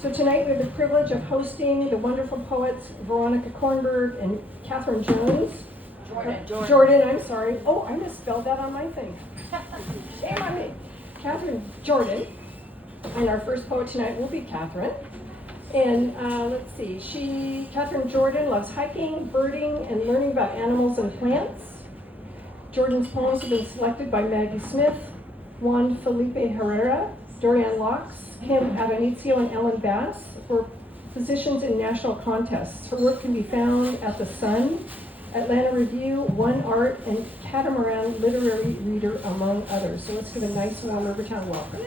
So tonight we have the privilege of hosting the wonderful poets Veronica Kornberg and Kathryn Jordan, I'm sorry. Oh, I misspelled that on my thing. Shame on me. Kathryn Jordan. And our first poet tonight will be Kathryn. And let's see, Kathryn Jordan loves hiking, birding, and learning about animals and plants. Jordan's poems have been selected by Maggie Smith, Juan Felipe Herrera, Dorianne Laux, Addonizio, and Ellen Bass for positions in national contests. Her work can be found at The Sun, Atlanta Review, One Art, and Catamaran Literary Reader, among others. So let's give a nice warm Rivertown welcome.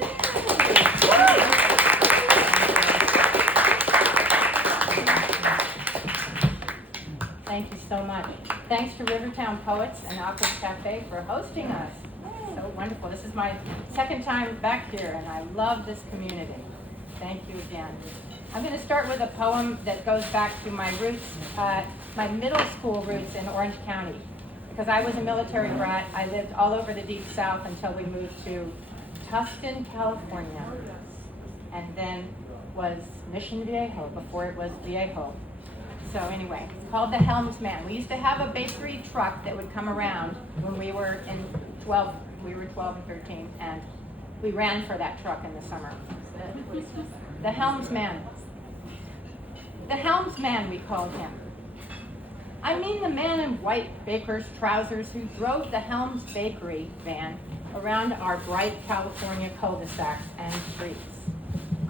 Thank you so much. Thanks to Rivertown Poets and Aqua Cafe for hosting us. So wonderful. This is my second time back here, and I love this community. Thank you again. I'm going to start with a poem that goes back to my roots, my middle school roots in Orange County. Because I was a military brat, I lived all over the Deep South until we moved to Tustin, California, and then was Mission Viejo before it was Viejo. So anyway, it's called The Helmsman. We used to have a bakery truck that would come around when we were 12 and 13, and we ran for that truck in the summer. The Helmsman. The Helmsman, we called him. I mean the man in white baker's trousers who drove the Helms Bakery van around our bright California cul-de-sacs and streets.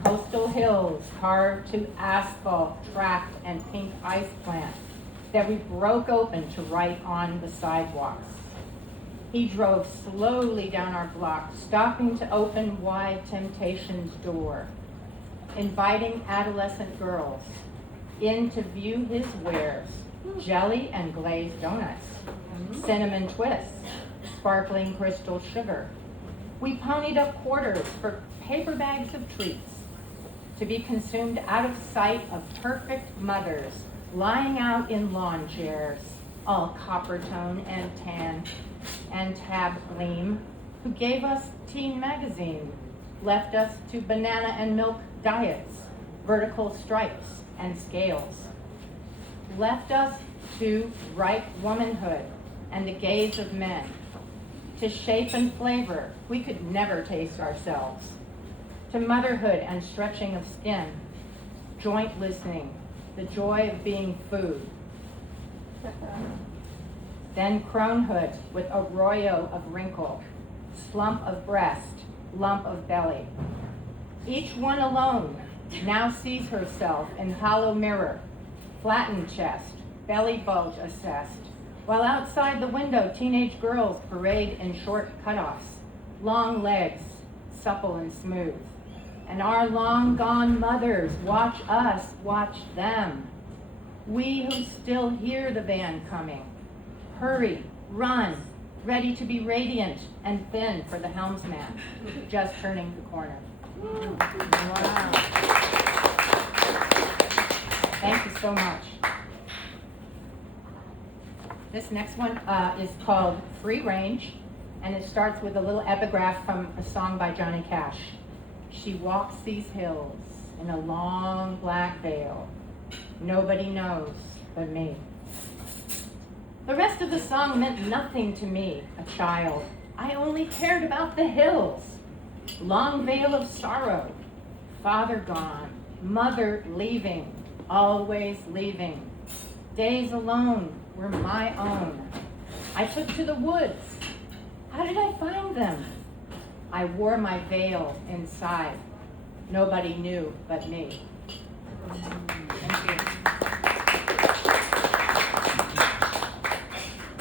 Coastal hills carved to asphalt, tracked, and pink ice plants that we broke open to write on the sidewalks. He drove slowly down our block, stopping to open wide Temptation's door, inviting adolescent girls in to view his wares: jelly and glazed donuts, cinnamon twists, sparkling crystal sugar. We ponied up quarters for paper bags of treats, to be consumed out of sight of perfect mothers lying out in lawn chairs, all copper tone and tan and tab gleam, who gave us teen magazine, left us to banana and milk diets, vertical stripes and scales, left us to ripe womanhood and the gaze of men, to shape and flavor we could never taste ourselves, to motherhood and stretching of skin, joint listening, the joy of being food. Then cronehood with arroyo of wrinkle, slump of breast, lump of belly. Each one alone now sees herself in hollow mirror, flattened chest, belly bulge assessed, while outside the window teenage girls parade in short cutoffs, long legs, supple and smooth. And our long gone mothers watch us, watch them. We who still hear the van coming, hurry, run, ready to be radiant and thin for the helmsman, just turning the corner. Wow. Thank you so much. This next one is called Free Range, and it starts with a little epigraph from a song by Johnny Cash. She walks these hills in a long black veil. Nobody knows but me. The rest of the song meant nothing to me, a child. I only cared about the hills. Long veil of sorrow. Father gone, mother leaving, always leaving. Days alone were my own. I took to the woods. How did I find them? I wore my veil inside. Nobody knew but me. Thank you.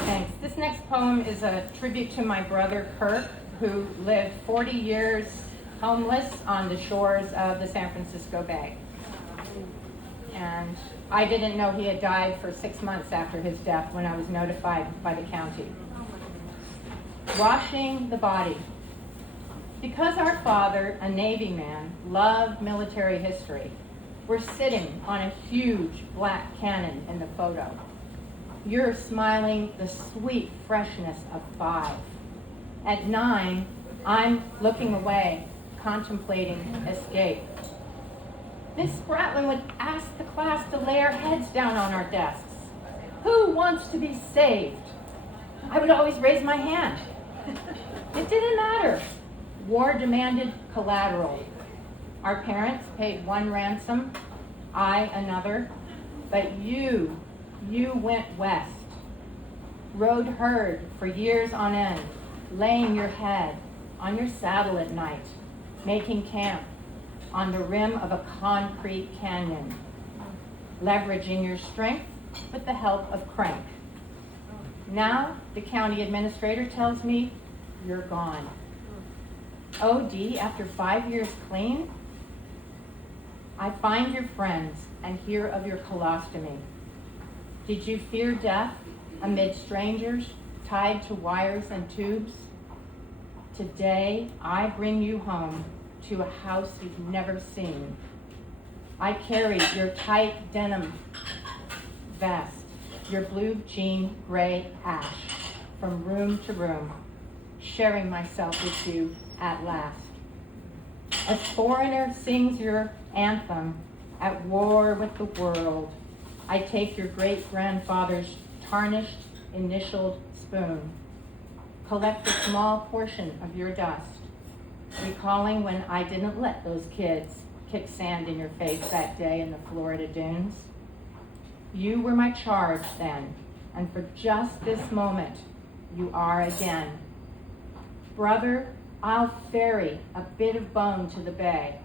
Thanks. This next poem is a tribute to my brother Kirk, who lived 40 years homeless on the shores of the San Francisco Bay. And I didn't know he had died for 6 months after his death when I was notified by the county. Washing the body. Because our father, a Navy man, loved military history, we're sitting on a huge black cannon in the photo. You're smiling the sweet freshness of 5. At 9, I'm looking away, contemplating escape. Miss Spratlin would ask the class to lay our heads down on our desks. Who wants to be saved? I would always raise my hand. It didn't matter. War demanded collateral. Our parents paid one ransom, I another, but you went west. Rode herd for years on end, laying your head on your saddle at night, making camp on the rim of a concrete canyon, leveraging your strength with the help of crank. Now the county administrator tells me you're gone. OD after 5 years clean? I find your friends and hear of your colostomy. Did you fear death amid strangers tied to wires and tubes? Today I bring you home to a house you've never seen. I carry your tight denim vest, your blue jean gray ash, from room to room, sharing myself with you at last. A foreigner sings your anthem at war with the world. I take your great-grandfather's tarnished, initialed spoon, collect a small portion of your dust, recalling when I didn't let those kids kick sand in your face that day in the Florida dunes. You were my charge then, and for just this moment, you are again. Brother, I'll ferry a bit of bone to the bay,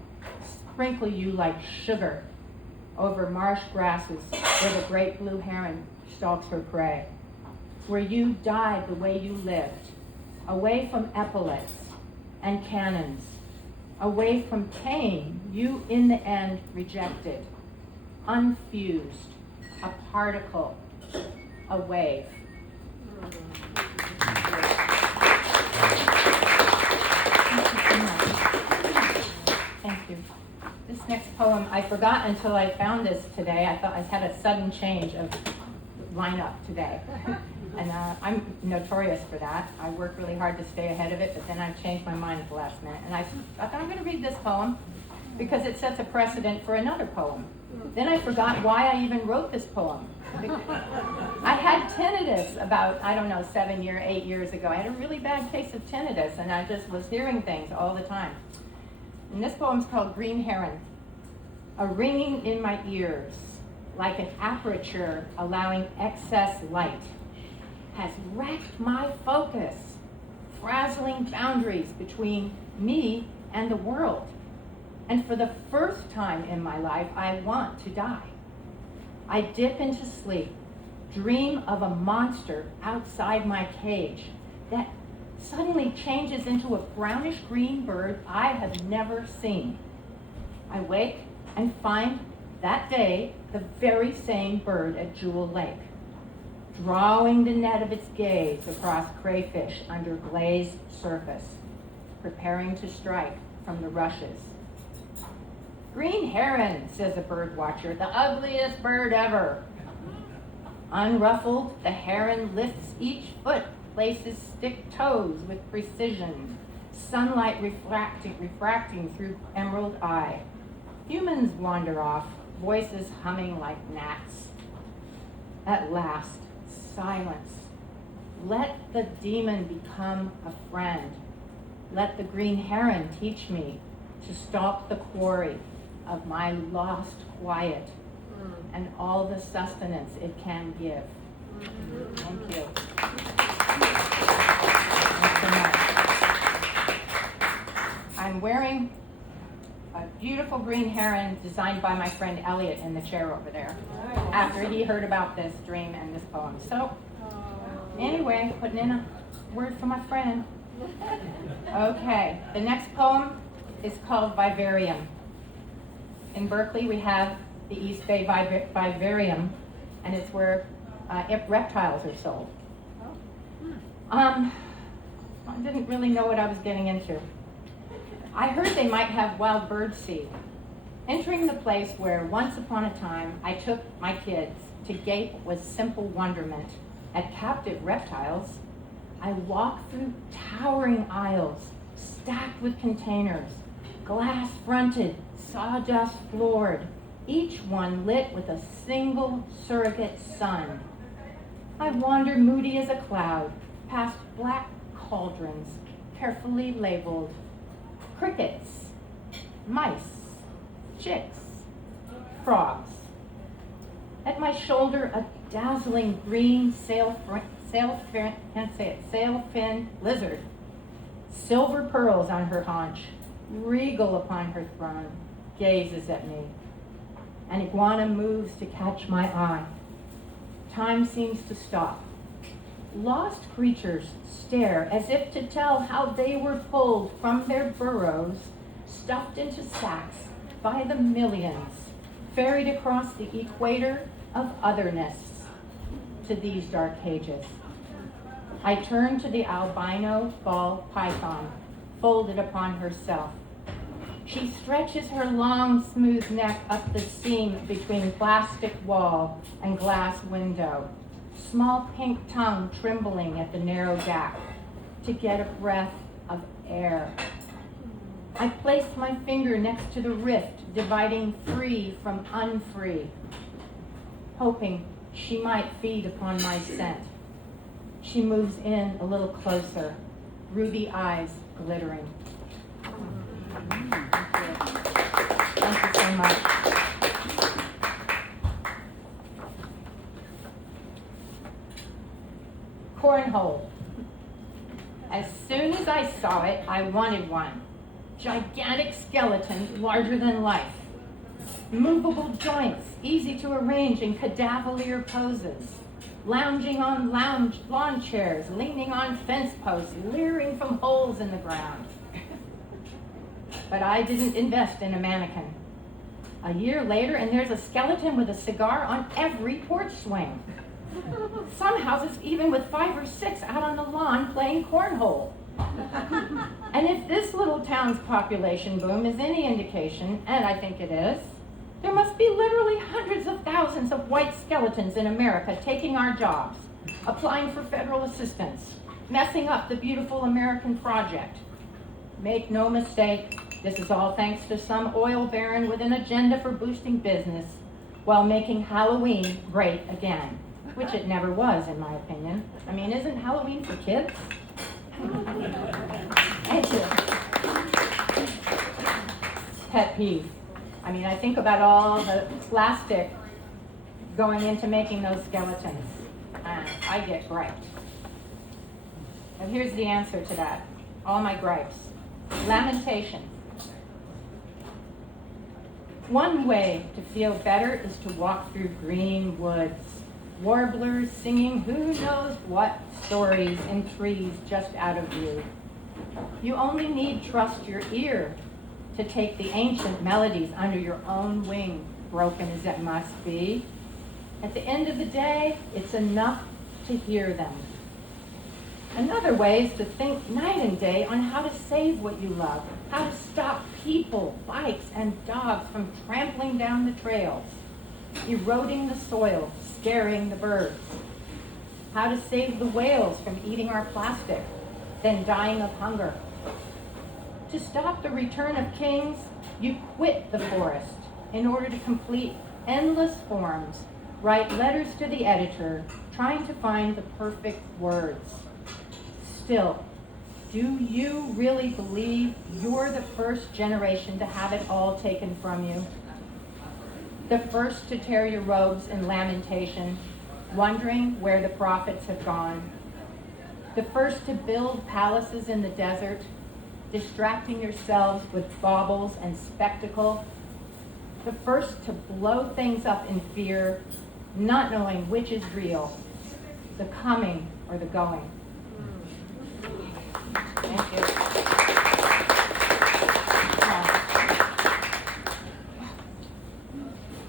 sprinkle you like sugar over marsh grasses where the great blue heron stalks her prey, where you died the way you lived, away from epaulets and cannons, away from pain you in the end rejected, unfused, a particle, a wave. Thank you. This next poem, I forgot until I found this today. I thought I had a sudden change of lineup today. And I'm notorious for that. I work really hard to stay ahead of it, but then I've changed my mind at the last minute. And I thought I'm going to read this poem because it sets a precedent for another poem. Then I forgot why I even wrote this poem. I had tinnitus about, 8 years ago. I had a really bad case of tinnitus, and I just was hearing things all the time. And this poem's called Green Heron. A ringing in my ears, like an aperture allowing excess light, has wrecked my focus, frazzling boundaries between me and the world. And for the first time in my life, I want to die. I dip into sleep, dream of a monster outside my cage that suddenly changes into a brownish-green bird I have never seen. I wake and find that day the very same bird at Jewel Lake, drawing the net of its gaze across crayfish under glazed surface, preparing to strike from the rushes. Green heron, says a bird watcher, the ugliest bird ever. Unruffled, the heron lifts each foot, places stick toes with precision, sunlight refracting through emerald eye. Humans wander off, voices humming like gnats. At last, silence. Let the demon become a friend. Let the green heron teach me to stalk the quarry of my lost quiet and all the sustenance it can give. Thank you. Thanks so much. I'm wearing a beautiful green heron designed by my friend Elliot in the chair over there, after he heard about this dream and this poem. So, anyway, putting in a word for my friend. Okay, the next poem is called Vivarium. In Berkeley, we have the East Bay Vivarium, and it's where reptiles are sold. I didn't really know what I was getting into. I heard they might have wild bird seed. Entering the place where once upon a time I took my kids to gape with simple wonderment at captive reptiles, I walked through towering aisles stacked with containers, glass-fronted, sawdust-floored, each one lit with a single surrogate sun. I wander moody as a cloud, past black cauldrons, carefully labeled crickets, mice, chicks, frogs. At my shoulder, a dazzling green sailfin lizard, silver pearls on her haunch, regal upon her throne, gazes at me. An iguana moves to catch my eye. Time seems to stop. Lost creatures stare as if to tell how they were pulled from their burrows, stuffed into sacks by the millions, ferried across the equator of otherness to these dark cages. I turn to the albino ball python, folded upon herself. She stretches her long, smooth neck up the seam between plastic wall and glass window, small pink tongue trembling at the narrow gap to get a breath of air. I place my finger next to the rift dividing free from unfree, hoping she might feed upon my scent. She moves in a little closer, ruby eyes glittering. Thank you so much. Cornhole. As soon as I saw it, I wanted one. Gigantic skeleton, larger than life. Movable joints, easy to arrange in cadaverlier poses. Lounging on lawn chairs, leaning on fence posts, leering from holes in the ground. But I didn't invest in a mannequin. A year later, and there's a skeleton with a cigar on every porch swing. Some houses even with 5 or 6 out on the lawn playing cornhole. And if this little town's population boom is any indication, and I think it is, there must be literally hundreds of thousands of white skeletons in America taking our jobs, applying for federal assistance, messing up the beautiful American project. Make no mistake, this is all thanks to some oil baron with an agenda for boosting business while making Halloween great again, which it never was, in my opinion. I mean, isn't Halloween for kids? Thank you. Pet peeve. I mean, I think about all the plastic going into making those skeletons, and I get griped. And here's the answer to that. All my gripes. Lamentation. One way to feel better is to walk through green woods. Warblers singing who knows what stories in trees just out of view. You only need trust your ear to take the ancient melodies under your own wing, broken as it must be. At the end of the day, it's enough to hear them. Another way is to think night and day on how to save what you love, how to stop people, bikes, and dogs from trampling down the trails, eroding the soil, scaring the birds, how to save the whales from eating our plastic, then dying of hunger. To stop the return of kings, you quit the forest in order to complete endless forms, write letters to the editor, trying to find the perfect words. Still, do you really believe you're the first generation to have it all taken from you? The first to tear your robes in lamentation, wondering where the prophets have gone? The first to build palaces in the desert, distracting yourselves with baubles and spectacle? The first to blow things up in fear, not knowing which is real, the coming or the going? Thank you.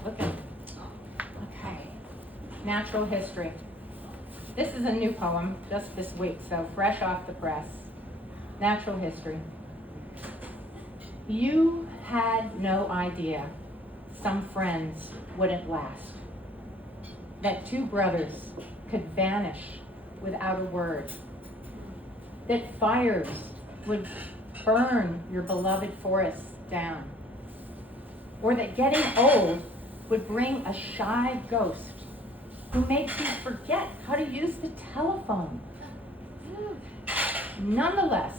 Okay. Natural history. This is a new poem, just this week, so fresh off the press. Natural history. You had no idea some friends wouldn't last. That 2 brothers could vanish without a word. That fires would burn your beloved forests down. Or that getting old would bring a shy ghost who makes you forget how to use the telephone. Nonetheless,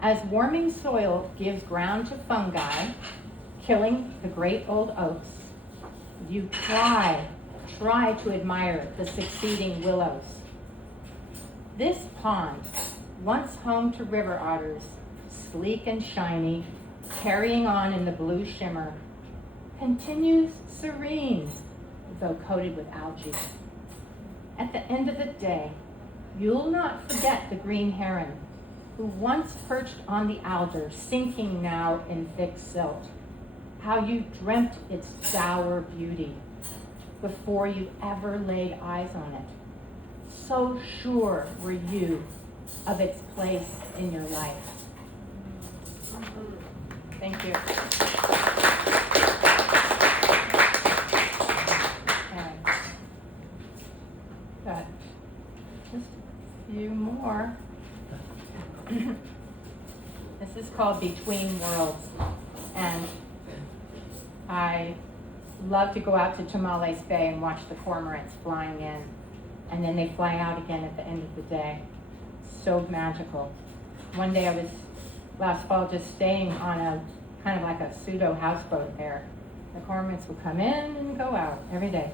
as warming soil gives ground to fungi, killing the great old oaks, you try to admire the succeeding willows. This pond, once home to river otters, sleek and shiny, carrying on in the blue shimmer, continues serene, though coated with algae. At the end of the day, you'll not forget the green heron, who once perched on the alder, sinking now in thick silt. How you dreamt its dour beauty before you ever laid eyes on it. So sure were you of its place in your life. Thank you. Okay. Got just a few more. This is called Between Worlds, and I love to go out to Tamales Bay and watch the cormorants flying in, and then they fly out again at the end of the day. So magical. One day I was, last fall, just staying on a kind of like a pseudo houseboat there. The cormorants would come in and go out every day.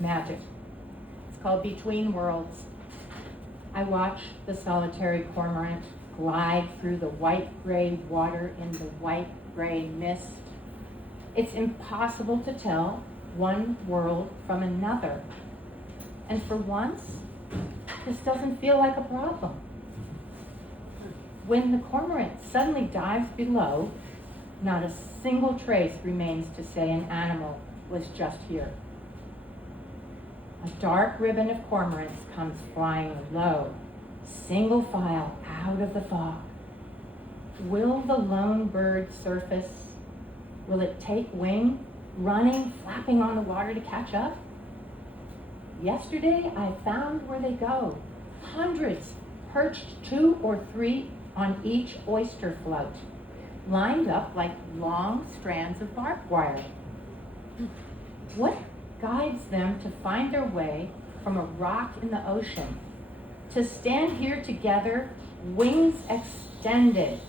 Magic. It's called Between Worlds. I watch the solitary cormorant glide through the white-gray water in the white-gray mist. It's impossible to tell one world from another. And for once, this doesn't feel like a problem. When the cormorant suddenly dives below, not a single trace remains to say an animal was just here. A dark ribbon of cormorants comes flying low, single file out of the fog. Will the lone bird surface? Will it take wing, running, flapping on the water to catch up? Yesterday I found where they go, hundreds, perched 2 or 3 on each oyster float, lined up like long strands of barbed wire. What guides them to find their way from a rock in the ocean, to stand here together, wings extended,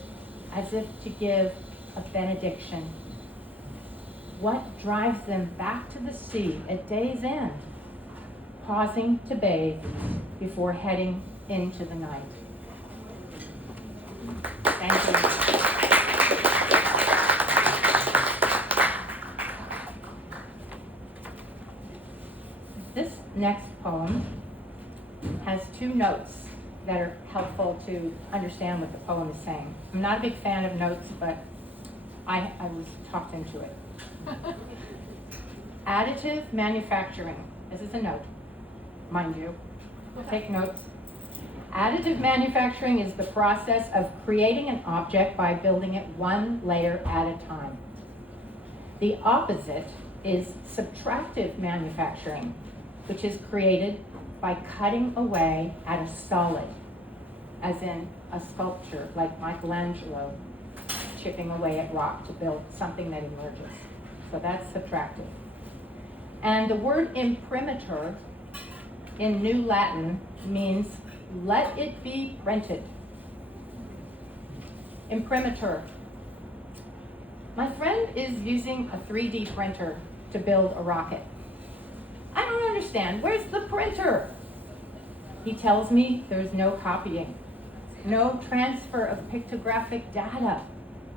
as if to give a benediction? What drives them back to the sea at day's end, pausing to bathe before heading into the night? Thank you. This next poem has 2 notes that are helpful to understand what the poem is saying. I'm not a big fan of notes, but I was talked into it. Additive manufacturing. This is a note, mind you. Take notes. Additive manufacturing is the process of creating an object by building it one layer at a time. The opposite is subtractive manufacturing, which is created by cutting away at a solid, as in a sculpture like Michelangelo chipping away at rock to build something that emerges. So that's subtractive. And the word imprimatur in New Latin means let it be printed. Imprimatur. My friend is using a 3D printer to build a rocket. I don't understand. Where's the printer? He tells me there's no copying, no transfer of pictographic data,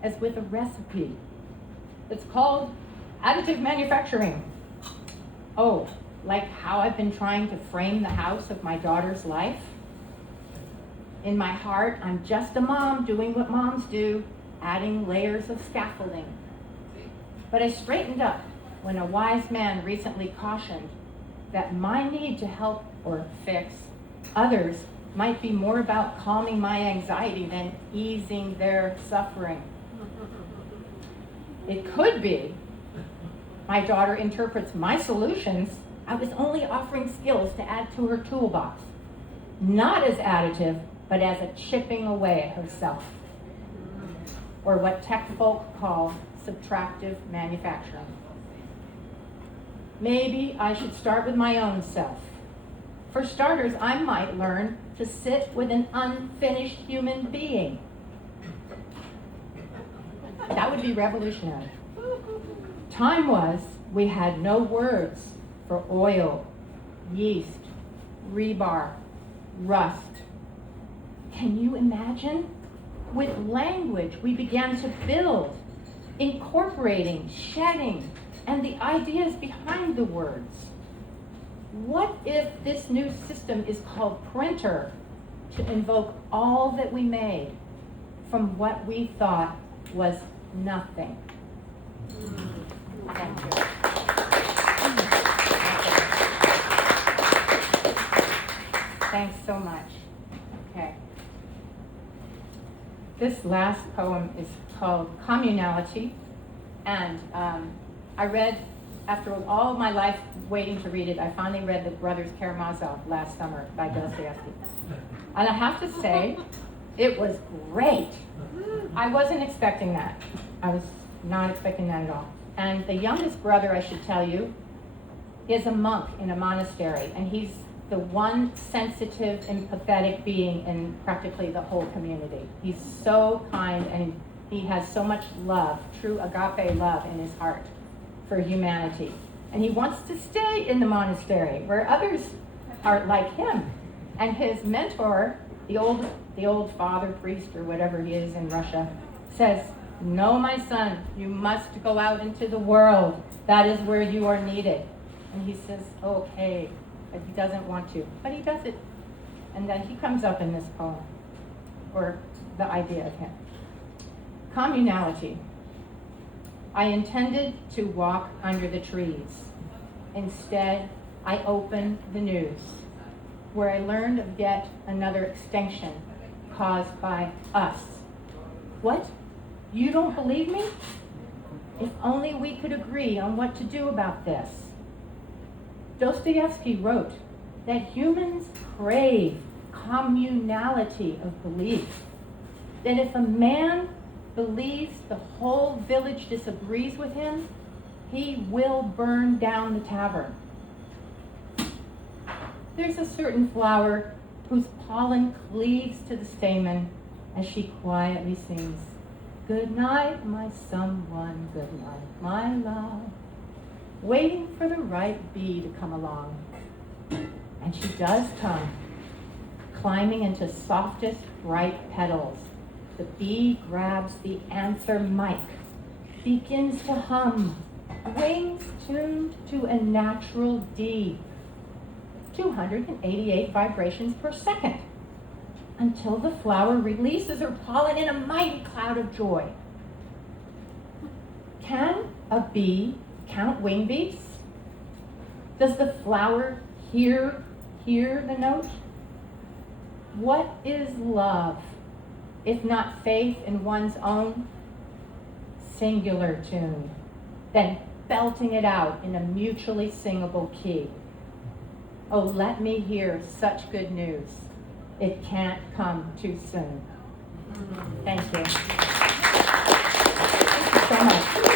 as with a recipe. It's called additive manufacturing. Oh, like how I've been trying to frame the house of my daughter's life? In my heart, I'm just a mom doing what moms do, adding layers of scaffolding. But I straightened up when a wise man recently cautioned that my need to help or fix others might be more about calming my anxiety than easing their suffering. It could be my daughter interprets my solutions. I was only offering skills to add to her toolbox, not as additive, but as a chipping away at herself. or what tech folk call subtractive manufacturing. Maybe I should start with my own self. For starters, I might learn to sit with an unfinished human being. That would be revolutionary. Time was, we had no words for oil, yeast, rebar, rust. Can you imagine? With language, we began to build, incorporating, shedding, and the ideas behind the words. What if this new system is called printer to invoke all that we made from what we thought was nothing? Thank you. Thanks so much. Okay. This last poem is called Communality, and I read, after all my life waiting to read it, I finally read The Brothers Karamazov last summer by Dostoevsky. And I have to say, it was great. I wasn't expecting that. I was not expecting that at all. And the youngest brother, I should tell you, is a monk in a monastery, and he's the one sensitive, empathetic being in practically the whole community. He's so kind, and he has so much love, true agape love in his heart for humanity. And he wants to stay in the monastery where others are like him. And his mentor, the old father priest or whatever he is in Russia, says, "No, my son, you must go out into the world. That is where you are needed." And he says, "Okay," but he doesn't want to. But he does it. And then he comes up in this poem, or the idea of him. Communality. I intended to walk under the trees. Instead, I opened the news, where I learned of yet another extinction caused by us. What? You don't believe me? If only we could agree on what to do about this. Dostoevsky wrote that humans crave communality of belief. That if a man believes the whole village disagrees with him, he will burn down the tavern. There's a certain flower whose pollen cleaves to the stamen as she quietly sings, "Good night, my someone, good night, my love," waiting for the right bee to come along. And she does come, climbing into softest, bright petals. The bee grabs the anther mic, begins to hum, wings tuned to a natural D, 288 vibrations per second, until the flower releases her pollen in a mighty cloud of joy. Can a bee count wing beats? Does the flower hear the note? What is love, if not faith in one's own singular tune, then belting it out in a mutually singable key? Oh, let me hear such good news. It can't come too soon. Thank you. Thank you so much.